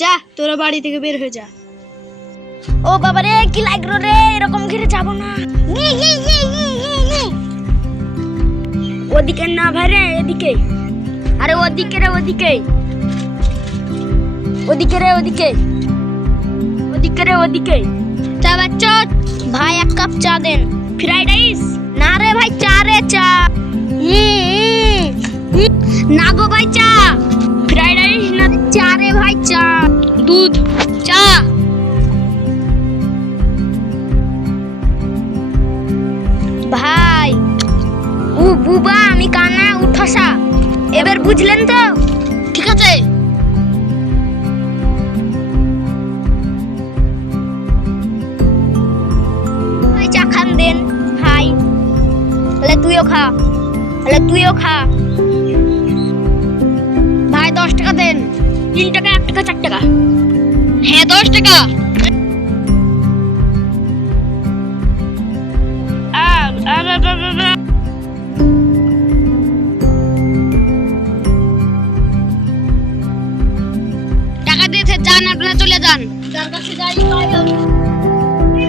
যা তোরা বাড়ি থেকে বের হয়ে যা। ও বাবা রে, কি লাগলো রে, এরকম ঘিরে যাবো না। ওদিকে না ভাই রে, এদিকে। আরে ওদিকে রে, ওদিকে ওদিকে রে, ওদিকে ওদিকে রে, ওদিকে। চা বাচ্চা ভাই, এক কাপ চা দেন। ফ্রাইড রাইস না রে ভাই, চা রে, চা। না গো ভাই, চা। ফ্রাইড রাইস না, চা রে ভাই, চা। দুধ, চা। ভাই ও বুবা, আমি কানা উঠাসা, এবার বুঝলেন তো? ঠিক আছে। ভাই চা খান দেন ভাই। তাহলে তুইও খা, তাহলে তুইও খা। ভাই 10 টাকা দেন। 3 টাকা, 1 টাকা, 4 টাকা। হ্যাঁ 10 টাকা। টাকা দিয়েছে, যান আপনারা, চলে যান। যার কাছে যাই পাই আমি।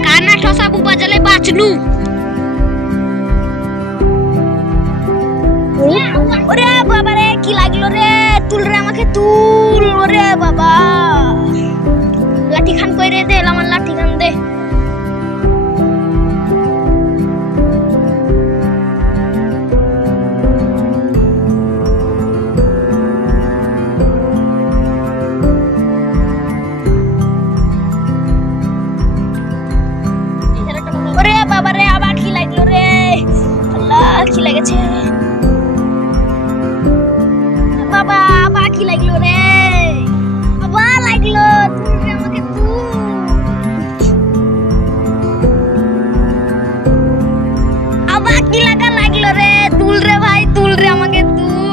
কানা ঠসা বুবা জালে বাঁচলু। ওরে বাবা রে, কি লাগলো রে, তুল রে আমাকে, তুল। ওরে বাবা, লাঠি খান কইরে দে, আমার লাঠি খান দে। ওরে বাবা রে, আবার কি লাগলো রে, আল্লাহ কি লাগেছে বাবা, আবার কি লাগলো রে, আবার লাগলো। তুল রে আমাকে, তুল। আবার কি লাগলো রে, তুল রে ভাই, তুল রে আমাকে, তুল।